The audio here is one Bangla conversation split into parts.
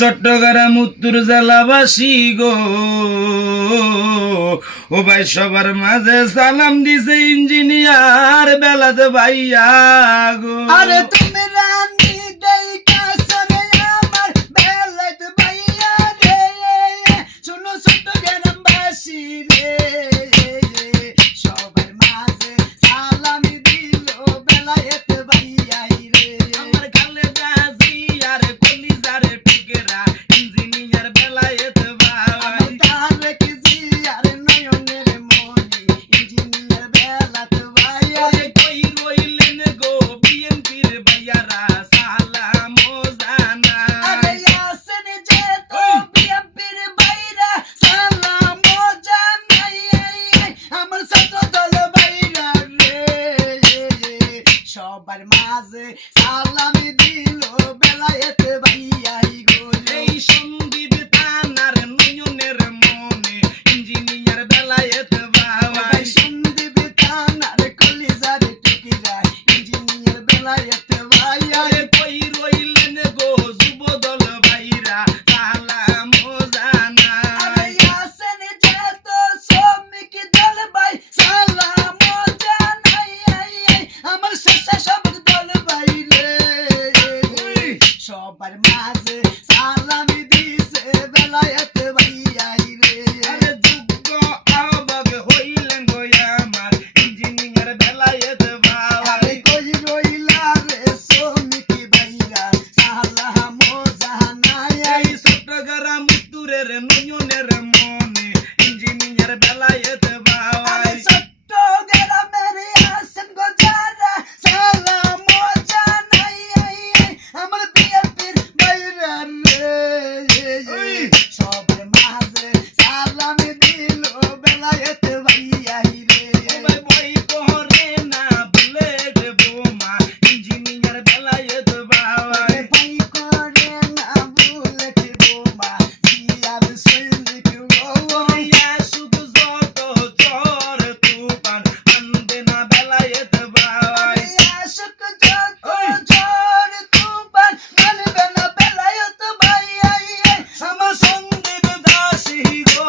চট্টগ্রাম উত্তর জেলাবাসী গো, ও ভাই সবার মাঝে সালাম দিছে ইঞ্জিনিয়ার বেলাত ভাইয়া গো। আরে তুমি রানী দেইকা সরে আমার বেলাত ভাইয়া রে, শোনো চট্টগ্রামবাসী রে, সবার মাঝে সালাম দিল বেলায়েত ভাইয়াই রে। আমার খালেদা জিয়ার কলিজার টুকেরা ইঞ্জিনিয়ার বেলায়েত ভাই। আমার তারেক জিয়ার নয়নের মনি ইঞ্জিনিয়ার বেলাত ভাইয়া রে। কই রইলেন গো বিএনপির ভাইয়ারা সালাম জানা। আরে আসেন যে তো বিএনপির ভাইরা সালাম জানাই, আমার ছাত্র দল ভাইরা রে, সবার মাঝে সালাম দিল বেলায়েত ভাইয়াই গো। এই সন্দীপ থানার নয়নের মনে ইঞ্জিনিয়ার বেলায়েত ভাই। ভাই সন্দীপ থানার কলিজার টুকিরা ইঞ্জিনিয়ার বেলায়েত ভাইয়াই। কই রইলেন গো যুবদল ভাইরা সালাম জানা। আরে আসেন যে তো শ্রমিক দল ভাই সালাম জানাই, আমার স্বেচ্ছাসেবক দল ভাই রে, সবার মাঝে সালাম দিছে বেলায়েত ভাইয়াই রে। আরে যোগ্য আহ্বায়ক হইলেন গো আমার ইঞ্জিনিয়ার বেলায়েত ভাই। আরে কই রইলা রে শ্রমিক ভাইরা সালাম জানাই, এই চট্টগ্রাম উত্তরের নয়নের মনে ইঞ্জিনিয়ার বেলায়েত ভাই। আরে চট্টগ্রামের আসেন গো যারা সালাম জানাই, আমার বিএনপির ভাইরা রে, সবার মাঝে সালাম দিল বেলায়েত ভাইয়াই রে। ভাই ভাই তোরে না বুলেট বোমা ইঞ্জিনিয়ার বেলায়েত ভাই। ভাই করে না বুলেট বোমা জিয়ার সৈনিক গো। শুধু যত ঝড় তুফান আনবে না বেলায়েত ভাই। আশুক যত ঝড় তুফান মানবে না বেলায়েত ভাইয়াই, আমার সন্দীপ দাসী গো,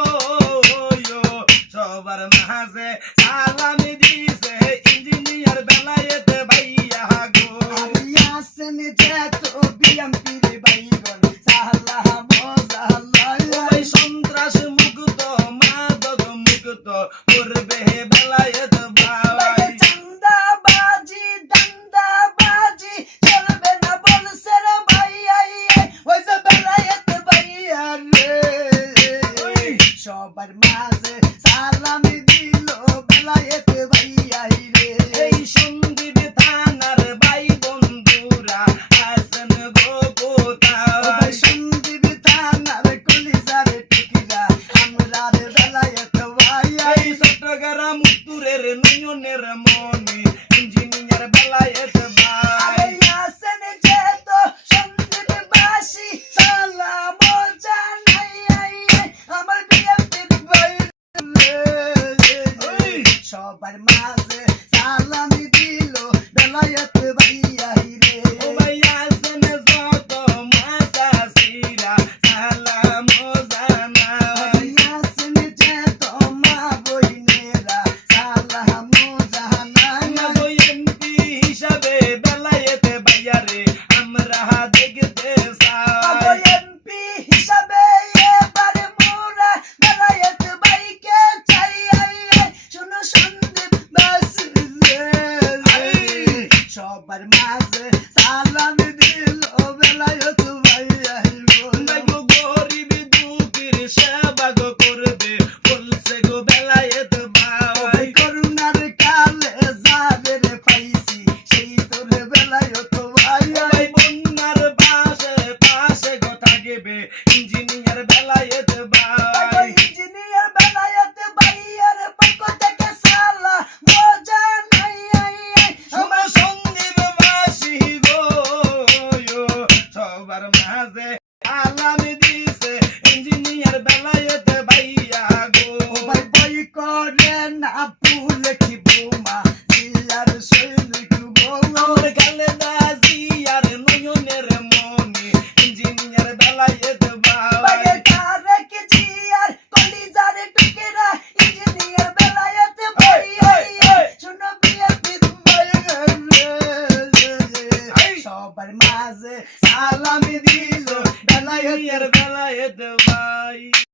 সবার মাঝে সালাম দিছে ইঞ্জিনিয়ার বেলায়েত ভাইয়া গো। আমি আসেন যে তো বিএনপির ভাইগণ সালাম জানাই, ওই সন্ত্রাস মুক্ত মাদক মুক্ত করবে বেলায়েত ভাই। চান্দাবাজি দান্দাবাজি চলবে না বলছে রে ভাইয়াই, ওই যে বেলায়েত ভাইয়া রে, সবার মাঝে সালাম দিল বেলায়েত ভাইয়াই রে। এই সন্দীপ থানার ভাই বন্ধুরা আছেন গো কোথায়। সন্দীপ থানার কলিজার টুকিরা আমরা রে বেলায়েত ভাইয়াই। এই চট্টগ্রাম উত্তরের নয়নের মনে ইঞ্জিনিয়ার বেলায়েত আরে ভাই। আসেন যে তো সন্দীপবাসী সালাম জানাই, আমার বিএনপির ভাই রে, সবার মাঝে সালাম দিল বেলায়েত ভাইয়াই রে। ও ভাই আছেন যত মাসাসিরা সালাম জানাই। আসেন যে তো মা বইনেরা সালাম জানাই, আমাগো এমপি হিসাবে বেলায়েত ভাইয়া রে আমরা দেখতে চাই। এমপি হিসাবে এবার মোরা বেলায়েত ভাইকে চাই, শোনো সন্দীপ বাসী রে, সবার মাঝে সালাম দিল বেলায়েত ভাইয়াই বলো। গো গরিব দুঃখীর সেবা গো করবে বলছে গো বেলায়েত ভাই। করুণার কালে যাদের পাইছি সেই তোর বেলায়েত ভাই ভাইয়াই, বন্যার পাশে পাশে গো থাকবে ইঞ্জিনিয়ার বেলায়েত ভাই। ইঞ্জিনিয়ার বেলায়েত ভাইয়ার পক্ষ থেকে সালাম জানাই, আমার সন্দীপ বাসী গো, সবার মাঝে আলাম দিছে ইঞ্জিনিয়ার বেলায়েত ভাইয়া গো। ভাই বই করে না ফুল কি বোমা জিয়ার সৈনিক গো। আমার খালেদা জিয়ার নয়নের মনে ইঞ্জিনিয়ার বেলায়েত সবার মাঝে সালামি দিল বেলায়েতের বেলায়েত ভাই